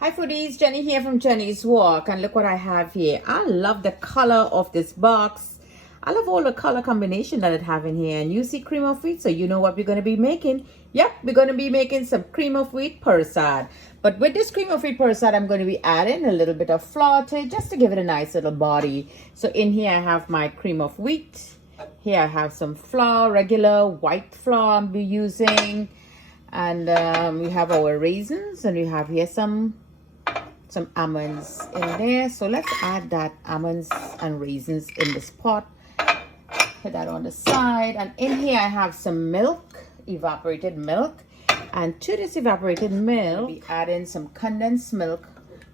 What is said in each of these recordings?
Hi foodies, Jenny here from Jenny's Walk, and look what I have here. I love the color of this box. I love all the color combination that it have in here, and you see cream of wheat, so you know what we're going to be making. Yep, we're going to be making some cream of wheat Parsad. But with this cream of wheat Parsad, I'm going to be adding a little bit of flour to it just to give it a nice little body. So in here I have my cream of wheat. Here I have some flour, regular white flour I'll be using. And we have our raisins, and we have here some almonds in there. So let's add that almonds and raisins in this pot. Put that on the side, and in here I have some milk, evaporated milk, and to this evaporated milk I'll be adding some condensed milk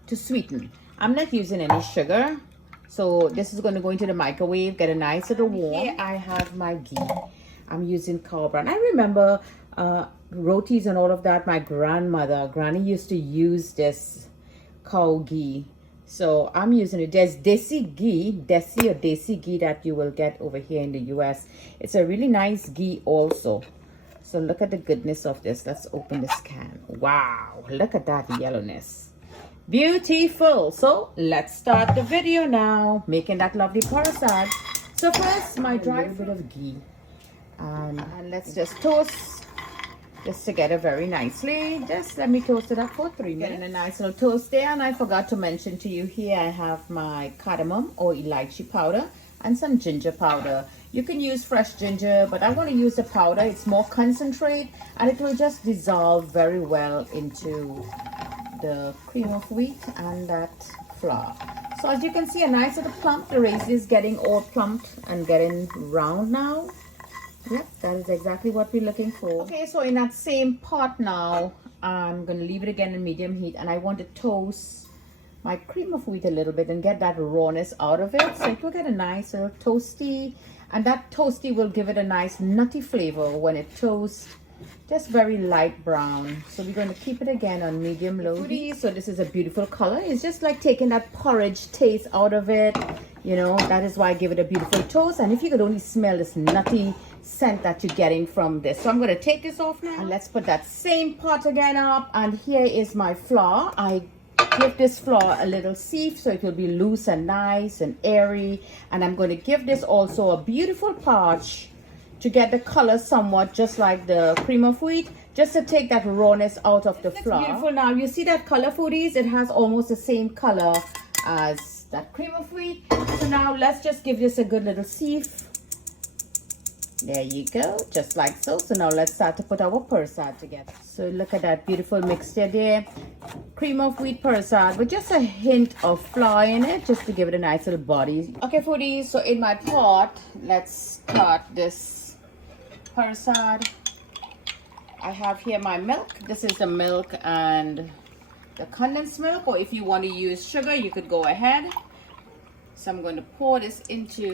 to sweeten. I'm not using any sugar, so this is going to go into the microwave, get a nice little warm. Here I have my ghee. I'm using cow brand. I remember rotis and all of that, my granny used to use this cow ghee, so I'm using it. There's desi ghee that you will get over here in the US. It's a really nice ghee also. So look at the goodness of this. Let's open this can. Wow, look at that yellowness, beautiful. So let's start the video now, making that lovely Parsad. So first, my dry bit of ghee, and let's just toast this together very nicely. Just let me toast it up for 3 minutes. Getting a nice little toast there. And I forgot to mention to you, here I have my cardamom or elaichi powder and some ginger powder. You can use fresh ginger, but I want to use the powder. It's more concentrate, and it will just dissolve very well into the cream of wheat and that flour. So as you can see, a nice little plump. The raisin is getting all plumped and getting round now. Yep, that is exactly what we're looking for. Okay, so in that same pot now, I'm going to leave it again in medium heat, and I want to toast my cream of wheat a little bit and get that rawness out of it. So it will get a nice little toasty, and that toasty will give it a nice nutty flavor when it toasts. Just very light brown. So we're going to keep it again on medium low heat. So this is a beautiful color. It's just like taking that porridge taste out of it. You know, that is why I give it a beautiful toast. And if you could only smell this nutty scent that you're getting from this. So I'm going to take this off now, and let's put that same pot again up. And here is my flour. I give this flour a little sieve so it will be loose and nice and airy. And I'm going to give this also a beautiful parch to get the color somewhat just like the cream of wheat, just to take that rawness out of the flour. Beautiful. Now you see that color, foodies, it has almost the same color as that cream of wheat. So now let's just give this a good little sieve. There you go, just like so. So now let's start to put our Parsad together. So look at that beautiful mixture there. Cream of wheat Parsad with just a hint of flour in it, just to give it a nice little body. Okay, foodies, so in my pot, let's start this Parsad. I have here my milk. This is the milk and the condensed milk, or if you want to use sugar, you could go ahead. So I'm going to pour this into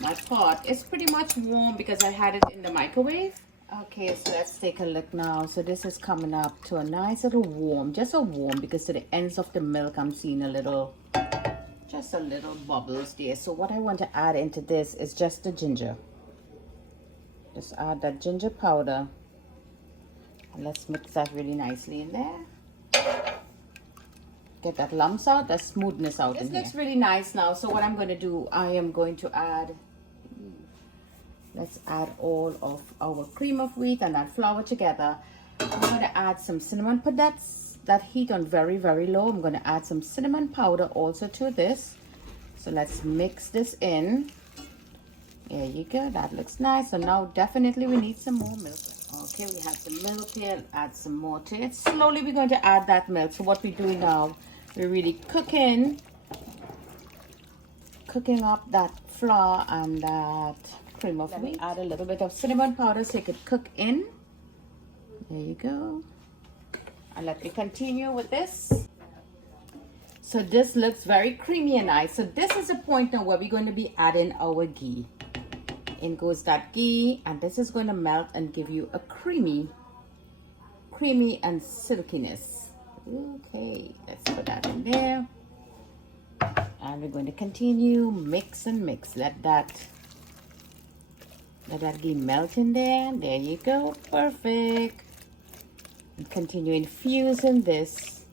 my pot. It's pretty much warm because I had it in the microwave. Okay, so let's take a look now. So this is coming up to a nice little warm, just a warm, because to the ends of the milk I'm seeing a little, just a little bubbles there. So what I want to add into this is just the ginger. Just add that ginger powder, and let's mix that really nicely in there. Get that lumps out, that smoothness out. This looks really nice now. So what I'm going to do, I am going to add, let's add all of our cream of wheat and that flour together. I'm going to add some cinnamon. Put that heat on very, very low. I'm going to add some cinnamon powder also to this. So let's mix this in. There you go, that looks nice. So now definitely we need some more milk. Okay, we have some milk here. Add some more to it. Slowly we're going to add that milk. So what we're doing now, we're really cooking up that flour and that cream of wheat. Add a little bit of cinnamon powder so it could cook in. There you go. And let me continue with this. So this looks very creamy and nice. So this is the point now where we're going to be adding our ghee. In goes that ghee, and this is going to melt and give you a creamy and silkiness. Okay, let's put that in there, and we're going to continue mix and mix. Let that ghee melt in there. There you go, perfect. And continue infusing this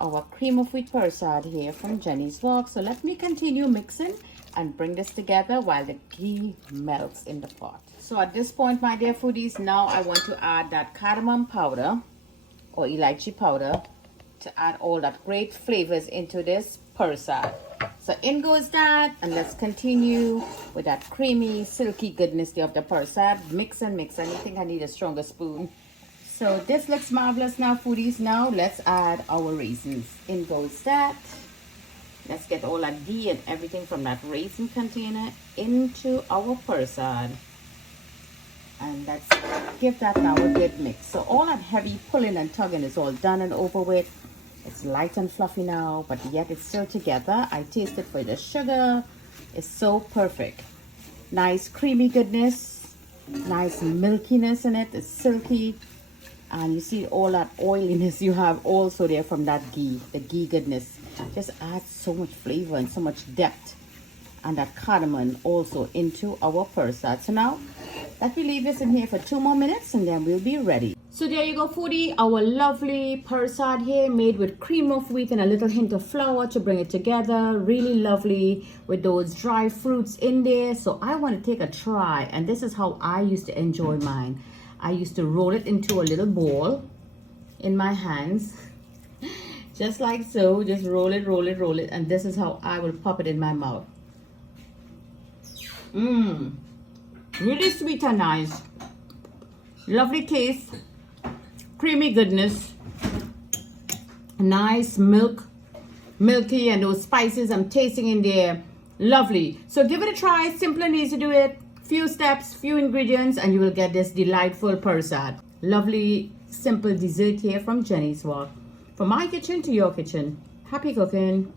our cream of wheat Parsad here from Jenny's Walk. So let me continue mixing and bring this together while the ghee melts in the pot. So at this point, my dear foodies, now I want to add that cardamom powder or elaichi powder to add all that great flavors into this Parsad. So in goes that, and let's continue with that creamy, silky goodness there of the Parsad. Mix and mix, and I think I need a stronger spoon. So this looks marvelous now, foodies. Now let's add our raisins. In goes that. Let's get all that ghee and everything from that raisin container into our Parsad. And let's give that now a good mix. So all that heavy pulling and tugging is all done and over with. It's light and fluffy now, but yet it's still together. I tasted for the sugar. It's so perfect. Nice creamy goodness. Nice milkiness in it. It's silky. And you see all that oiliness you have also there from that ghee. The ghee goodness just adds so much flavor and so much depth. And that cardamom also into our Parsad. So now, let me leave this in here for 2 more minutes and then we'll be ready. So there you go, foodie. Our lovely Parsad here made with cream of wheat and a little hint of flour to bring it together. Really lovely with those dry fruits in there. So I want to take a try, and this is how I used to enjoy mine. I used to roll it into a little ball in my hands. Just like so. Just roll it, roll it, roll it. And this is how I will pop it in my mouth. Really sweet and nice. Lovely taste. Creamy goodness. Nice milky, and those spices I'm tasting in there. Lovely. So give it a try. Simple and easy to do it. Few steps, few ingredients, and you will get this delightful Parsad. Lovely, simple dessert here from Jenny's Walk. From my kitchen to your kitchen. Happy cooking.